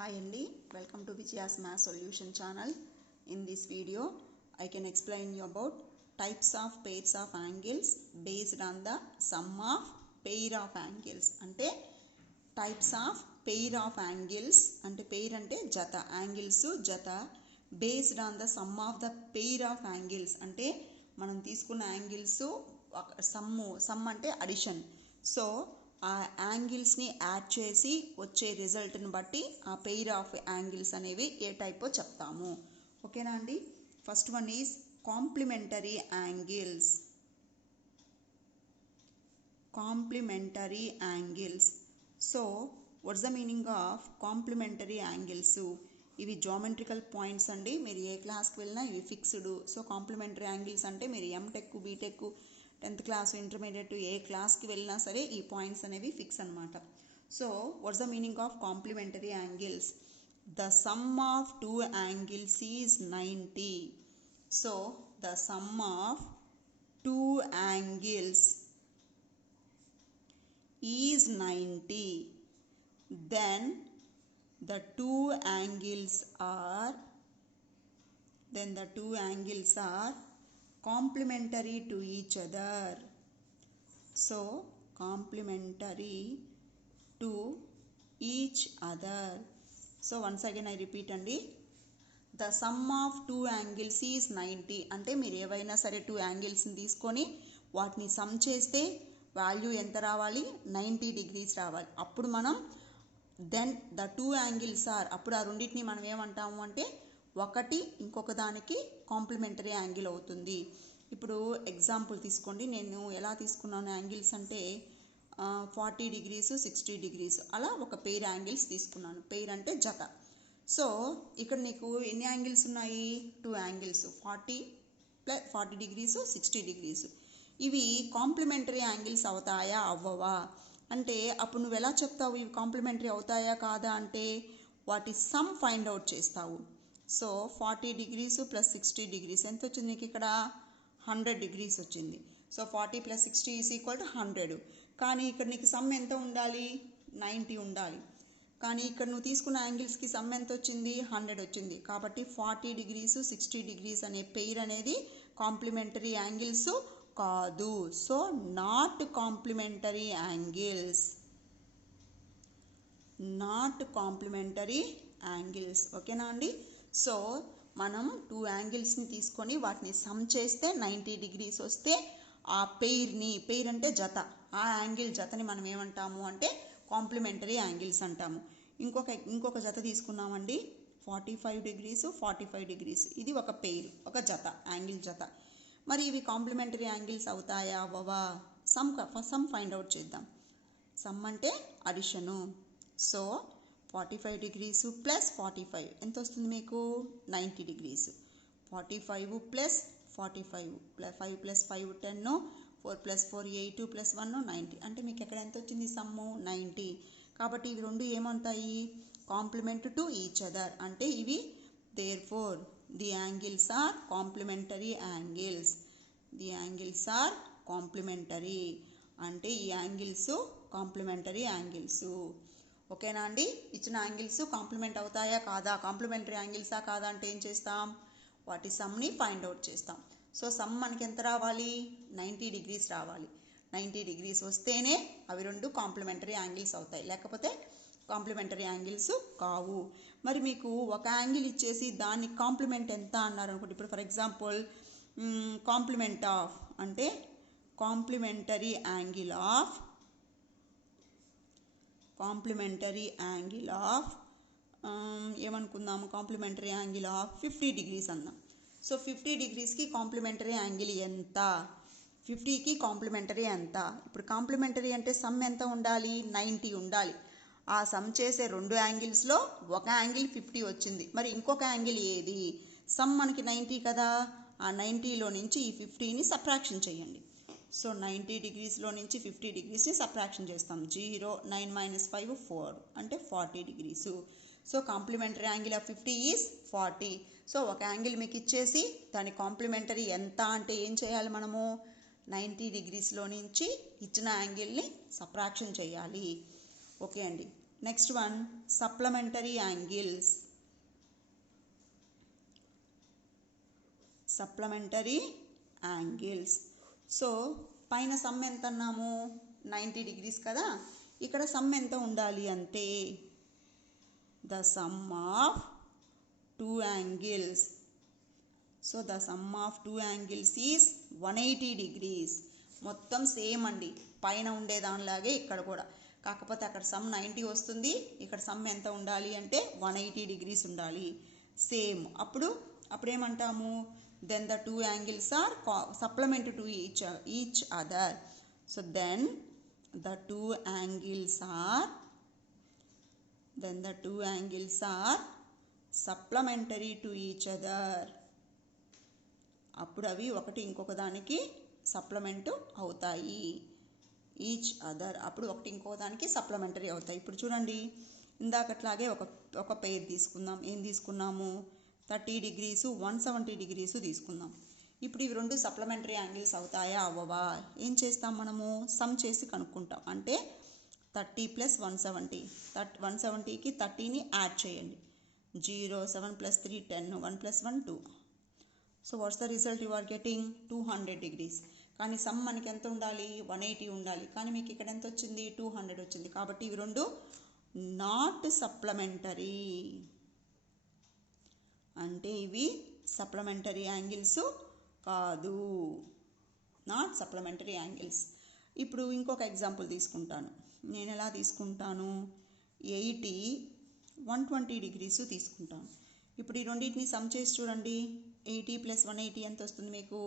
Hi Andy, welcome to Vijaya's Math Solution channel. In this video, I can explain you about types of pairs of angles based on the sum of pair of angles. అంటే types of pair of angles అంటే pair అంటే జత angles జత based on the sum of the pair of angles అంటే మనం తీసుకున్న angles sum అంటే addition. So ఆ యాంగిల్స్ని యాడ్ చేసి వచ్చే రిజల్ట్ని బట్టి ఆ పెయిర్ ఆఫ్ యాంగిల్స్ అనేవి ఏ టైపో చెప్తాము. ఓకేనా అండి? First one is complementary angles. Complementary angles. So what's the meaning of complementary angles? ఇవి జామెట్రికల్ పాయింట్స్ అండి. మీరు ఏ క్లాస్కి వెళ్ళినా ఇవి ఫిక్స్డ్. సో కాంప్లిమెంటరీ యాంగిల్స్ అంటే మీరు MTech BTech 10th class intermediate ఏ క్లాస్కి వెళ్ళినా సరే ఈ పాయింట్స్ అనేవి ఫిక్స్ అనమాట. So what's the meaning of complementary angles? The sum of two angles is 90. So the sum of two angles is 90. then the two angles are complementary to each other. So complementary to each other. So once again I repeat అండి, the sum of two angles is 90. అంటే మీరు ఏవైనా సరే two యాంగిల్స్ని తీసుకొని వాటిని some చేస్తే value ఎంత రావాలి? 90 degrees రావాలి. అప్పుడు మనం then the two angles are, అప్పుడు ఆ రెండింటిని మనం ఏమంటాము అంటే ఒకటి ఇంకొక దానికి కాంప్లిమెంటరీ యాంగిల్ అవుతుంది. ఇప్పుడు ఎగ్జాంపుల్ తీసుకోండి. నేను ఎలా తీసుకున్నాను యాంగిల్స్ అంటే 40 degrees 60 degrees అలా ఒక పెయిర్ యాంగిల్స్ తీసుకున్నాను. పెయిర్ అంటే జత. సో ఇక్కడ నీకు ఎన్ని యాంగిల్స్ ఉన్నాయి? Two angles, 40 degrees 60 degrees. ఇవి కాంప్లిమెంటరీ యాంగిల్స్ అవుతాయా అవ్వవా అంటే అప్పుడు నువ్వు ఎలా చెప్తావు ఇవి కాంప్లిమెంటరీ అవుతాయా కాదా అంటే వాటి సమ్ ఫైండ్ అవుట్ చేస్తావు. సో 40 degrees + 60 degrees ఎంత వచ్చింది నీకు? ఇక్కడ 100 degrees వచ్చింది. సో 40 + 60 = 100. కానీ ఇక్కడ నీకు సమ్ ఎంత ఉండాలి? 90 ఉండాలి. కానీ ఇక్కడ నువ్వు తీసుకున్న యాంగిల్స్కి సమ్ ఎంత వచ్చింది? 100 వచ్చింది. కాబట్టి 40 degrees 60 degrees అనే పెయిర్ అనేది కాంప్లిమెంటరీ యాంగిల్స్ కాదు. So not complementary angles. Not complementary angles. ఓకేనా అండి? సో మనం టూ యాంగిల్స్ని తీసుకొని వాటిని సమ్ చేస్తే 90 degrees వస్తే ఆ పెయిర్ అంటే జత, ఆ యాంగిల్ జతని మనం ఏమంటాము అంటే కాంప్లిమెంటరీ యాంగిల్స్ అంటాము. ఇంకొక జత తీసుకున్నామండి, 45 degrees 45 degrees. ఇది ఒక పెయిర్, ఒక జత, యాంగిల్ జత. మరి ఇవి కాంప్లిమెంటరీ యాంగిల్స్ అవుతాయా అవ్వవా? సమ్ ఫైండ్ అవుట్ చేద్దాం. సమ్ అంటే అడిషను. సో 45 degrees + 45 ఎంత వస్తుంది మీకు? 90 degrees. 45 + 45 5 + 5 10 4 + 4 8 + 1 90. అంటే మీకు ఎక్కడ ఎంత వచ్చింది సమ్ము? 90. కాబట్టి ఇవి రెండు ఏమంటాయి? Complement to each other. అంటే ఇవి therefore the angles are complementary angles. The angles are complementary అంటే ఈ యాంగిల్స్ కాంప్లిమెంటరీ యాంగిల్స్. ఓకేనా అండి? ఇచ్చిన యాంగిల్స్ కాంప్లిమెంట్ అవుతాయా కాదా, కాంప్లిమెంటరీ యాంగిల్సా కాదా అంటే ఏం చేస్తాం? వాటి సమ్ని ఫైండ్ అవుట్ చేస్తాం. సో సమ్ మనకి ఎంత రావాలి? 90 degrees రావాలి. 90 degrees వస్తేనే అవి రెండు కాంప్లిమెంటరీ యాంగిల్స్ అవుతాయి, లేకపోతే కాంప్లిమెంటరీ యాంగిల్స్ కావు. మరి మీకు ఒక యాంగిల్ ఇచ్చేసి దానికి కాంప్లిమెంట్ ఎంత అన్నారు అనుకోండి. ఇప్పుడు ఫర్ ఎగ్జాంపుల్ కాంప్లిమెంట్ ఆఫ్ అంటే కాంప్లిమెంటరీ యాంగిల్ ఆఫ్ ఏమనుకుందాము? కాంప్లిమెంటరీ యాంగిల్ ఆఫ్ 50 degrees అన్నాం. సో 50 degreesకి కాంప్లిమెంటరీ యాంగిల్ ఎంత? 50కి కాంప్లిమెంటరీ ఎంత? ఇప్పుడు కాంప్లిమెంటరీ అంటే సమ్ ఎంత ఉండాలి? 90 ఉండాలి. ఆ సమ్ చేసే రెండు యాంగిల్స్లో ఒక యాంగిల్ 50 వచ్చింది. మరి ఇంకొక యాంగిల్ ఏది? సమ్ మనకి 90 కదా. ఆ 90లో నుంచి ఈ 50ని సబ్ట్రాక్షన్ చేయండి. సో 90 degreesలో నుంచి 50 degreesని సబ్ట్రాక్షన్ చేస్తాం. 0 9 - 5 4 అంటే 40 degrees. So complementary angle of 50 is 40. So ఒక యాంగిల్ మీకు ఇచ్చేసి దాని కాంప్లిమెంటరీ ఎంత అంటే ఏం చేయాలి మనము? 90 degreesలో నుంచి ఇచ్చిన యాంగిల్ని సబ్ట్రాక్షన్ చేయాలి. ఓకే అండి. Next one supplementary angles. Supplementary angles. So పైన సమ్ ఎంత అన్నాము, 90 degrees కదా, ఇక్కడ సమ్ ఎంత ఉండాలి అంటే the sum of 2 angles. So the sum of 2 angles is 180 degrees. మొత్తం సేమ్ అండి, పైన ఉండే దానిలాగే ఇక్కడ కూడా, కాకపోతే అక్కడ సమ్ 90 వస్తుంది, ఇక్కడ సమ్ ఎంత ఉండాలి అంటే 180 degrees ఉండాలి సేమ్. అప్పుడు ఏమంటాము, then the 2 angles are supplementary to each other. So then the 2 angles are supplementary to each other. అప్పుడు అవి ఒకటి ఇంకొక దానికి సప్లిమెంట్ అవుతాయి, ఈచ్ అదర్. అప్పుడు ఒకటి ఇంకొక దానికి సప్లిమెంటరీ అవుతాయి. ఇప్పుడు చూడండి, ఇందాకట్లాగే ఒక పెయిర్ తీసుకుందాం. ఏం తీసుకున్నాము, 30 degrees 170 degrees తీసుకుందాం. ఇప్పుడు ఇవి రెండు సప్లిమెంటరీ యాంగిల్స్ అవుతాయా అవ్వవా? ఏం చేస్తాం మనము, సమ్ చేసి కనుక్కుంటాం. అంటే 30 + 170, 170కి 30ని యాడ్ చేయండి. 0, 7 + 3 10, 1 + 1 2. So what's the result, you are getting 200 degrees. కానీ సమ్ మనకి ఎంత ఉండాలి, 180 ఉండాలి. కానీ మీకు ఇక్కడ ఎంత వచ్చింది, 200 వచ్చింది. కాబట్టి ఇవి రెండు నాట్ సప్లిమెంటరీ, అంటే ఇవి సప్లిమెంటరీ యాంగిల్స్ కాదు, నాట్ సప్లిమెంటరీ యాంగిల్స్. ఇప్పుడు ఇంకొక ఎగ్జాంపుల్ తీసుకుంటాను. నేను ఎలా తీసుకుంటాను, 80 120 degrees తీసుకుంటాను. ఇప్పుడు ఈ రెండింటిని సమ్ చేసి చూడండి. 80 + 180 ఎంత వస్తుంది మీకు,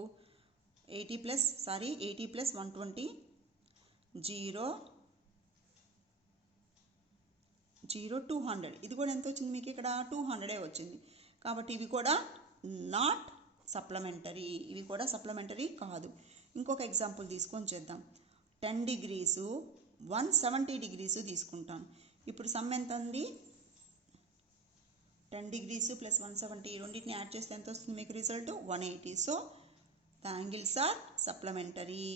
80 + 120 0 200. ఇది కూడా ఎంత వచ్చింది మీకు, ఇక్కడ 200 వచ్చింది. కాబట్టి ఇవి కూడా నాట్ సప్లిమెంటరీ, ఇవి కూడా సప్లిమెంటరీ కాదు. ఇంకొక ఎగ్జాంపుల్ తీసుకొని చేద్దాం. 10 degrees 170 degrees తీసుకుంటాను. ఇప్పుడు సమ్ ఎంత ఉంది, 10 degrees + 170, రెండింటిని యాడ్ చేస్తే ఎంత వస్తుంది మీకు result, 180. So the angles are supplementary,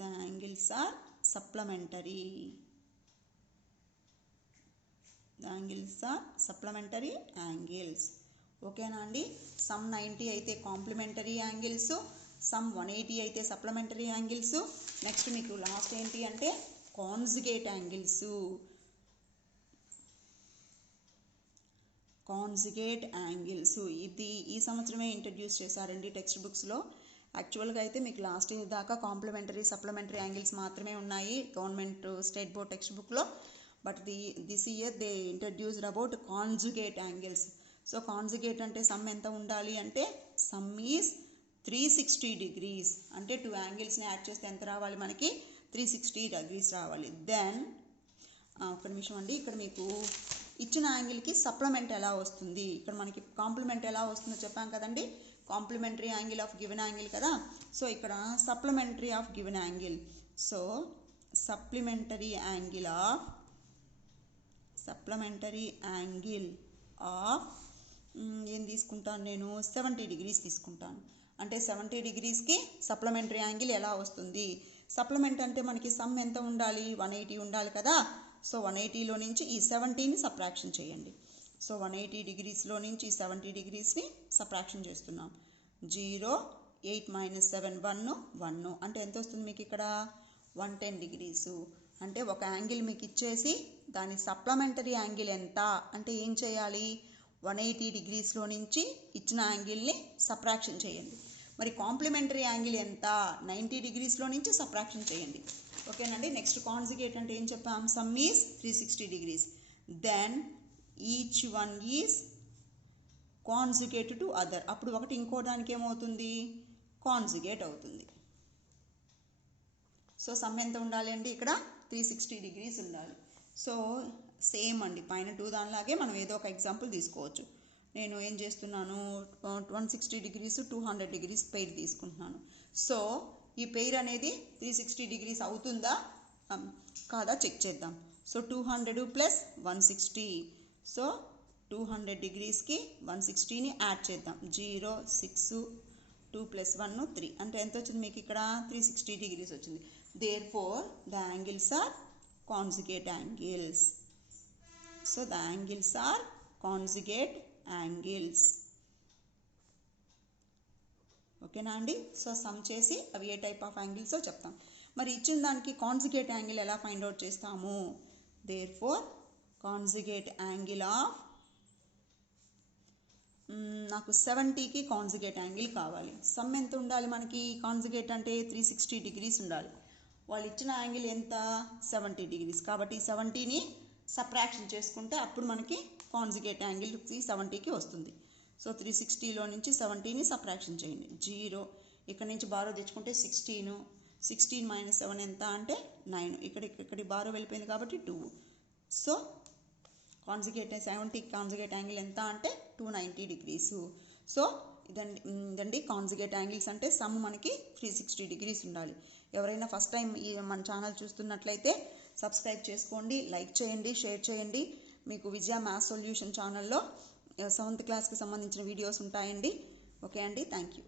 the angles are supplementary, the angles are supplementary angles. ఓకేనా అండి. సమ్ 90 అయితే కాంప్లిమెంటరీ యాంగిల్స్, సమ్ 180 అయితే సప్లిమెంటరీ యాంగిల్స్. నెక్స్ట్ మీకు లాస్ట్ ఏంటి అంటే కాంజుగేట్ యాంగిల్స్. కాంజుగేట్ యాంగిల్స్ ఇది ఈ సంవత్సరమే ఇంట్రడ్యూస్ చేశారండి టెక్స్ట్ బుక్స్లో. యాక్చువల్గా అయితే మీకు లాస్ట్ ఇయర్ దాకా కాంప్లిమెంటరీ సప్లిమెంటరీ యాంగిల్స్ మాత్రమే ఉన్నాయి గవర్నమెంట్ స్టేట్ బోర్డ్ టెక్స్ట్ బుక్లో. But this year they introduced about conjugate angles. So conjugate అంటే సమ్ ఎంత ఉండాలి అంటే సమ్ ఈజ్ 360 degrees. అంటే 2 యాంగిల్స్ని యాడ్ చేస్తే ఎంత రావాలి మనకి, 360 degrees రావాలి. దెన్ ఒక నిమిషం అండి, ఇక్కడ మీకు ఇచ్చిన యాంగిల్కి సప్లిమెంట్ ఎలా వస్తుంది, ఇక్కడ మనకి కాంప్లిమెంట్ ఎలా వస్తుందో చెప్పాం కదండి. Complementary angle of given angle కదా. సో ఇక్కడ supplementary of given angle. So supplementary angle of ఏం తీసుకుంటాను నేను, 70 degrees తీసుకుంటాను. అంటే 70 degreesకి సప్లిమెంటరీ యాంగిల్ ఎలా వస్తుంది, సప్లిమెంట్ అంటే మనకి సమ్ ఎంత ఉండాలి, 180 ఉండాలి కదా. సో 180లో నుంచి ఈ 70ని సబ్ట్రాక్షన్ చేయండి. సో 180 degreesలో నుంచి ఈ 70 degreesని సబ్ట్రాక్షన్ చేస్తున్నాం. 0 8 - 7 1 అంటే ఎంత వస్తుంది మీకు ఇక్కడ, 110 degrees. అంటే ఒక యాంగిల్ మీకు ఇచ్చేసి దాని సప్లిమెంటరీ యాంగిల్ ఎంత అంటే ఏం చేయాలి, 180 degreesలో నుంచి ఇచ్చిన యాంగిల్ని సబ్ట్రాక్షన్ చేయండి. మరి కాంప్లిమెంటరీ యాంగిల్ ఎంత, 90 degreesలో నుంచి సబ్ట్రాక్షన్ చేయండి. ఓకేనండి. నెక్స్ట్ కాంజుగేట్ అంటే ఏం చెప్పాం, sum is 360 degrees. Then each one is conjugate to other. అప్పుడు ఒకటి ఇంకో దానికి ఏమవుతుంది, కాంజుగేట్ అవుతుంది. సో సమ్ ఎంత ఉండాలి అండి, ఇక్కడ 360 degrees ఉండాలి. సో సేమ్ అండి, పైన 2 దానిలాగే మనం ఏదో ఒక ఎగ్జాంపుల్ తీసుకోవచ్చు. నేను ఏం చేస్తున్నాను, 160 degrees 200 degrees పెయిర్ తీసుకుంటున్నాను. సో ఈ పెయిర్ అనేది 360 degrees అవుతుందా కాదా చెక్ చేద్దాం. సో 200 + 160. సో 200 degreesకి 160ని యాడ్ చేద్దాం. 0 6 2 + 1 3 అంటే ఎంత వచ్చింది మీకు ఇక్కడ, 360 degrees వచ్చింది. Therefore the angles are conjugate angles. So the angles are conjugate angles. ఓకేనా అండి. సో సమ్ చేసి అవి ఏ టైప్ ఆఫ్ యాంగిల్సో చెప్తాం. మరి ఇచ్చిన దానికి కాంజుగేట్ యాంగిల్ ఎలా ఫైండ్ అవుట్ చేస్తాము? Therefore conjugate angle of నాకు 70కి కాంజుగేట్ యాంగిల్ కావాలి. సమ్ ఎంత ఉండాలి మనకి? కాంజుగేట్ అంటే 360 డిగ్రీస్ ఉండాలి. వాళ్ళు ఇచ్చిన యాంగిల్ ఎంత? 70 డిగ్రీస్. కాబట్టి 70ని సబ్ట్రాక్షన్ చేసుకుంటే అప్పుడు మనకి కాంజుగేట్ యాంగిల్ 70కి వస్తుంది. సో 360లో నుంచి 70ని సబ్ట్రాక్షన్ చేయండి. 0 ఇక్కడ నుంచి బారో తెచ్చుకుంటే 16 మైనస్ 7 ఎంత అంటే 9. ఇక్కడి బారో వెళ్ళిపోయింది కాబట్టి 2. సో కాంజుగేట్ 70 కాంజుగేట్ యాంగిల్ ఎంత అంటే 290 డిగ్రీస్. సో ఇదండి కాంజుగేట్ యాంగిల్స్ అంటే సమ్ మనకి 360 డిగ్రీస్ ఉండాలి. ఎవరైనా ఫస్ట్ టైం మన ఛానల్ చూస్తున్నట్లయితే సబ్స్క్రైబ్ చేసుకోండి, లైక్ చేయండి, షేర్ చేయండి. మీకు విజయ మ్యాథ్స్ సొల్యూషన్ ఛానల్లో 7th క్లాస్కి సంబంధించిన వీడియోస్ ఉంటాయండి. ఓకే అండి, థ్యాంక్ యూ.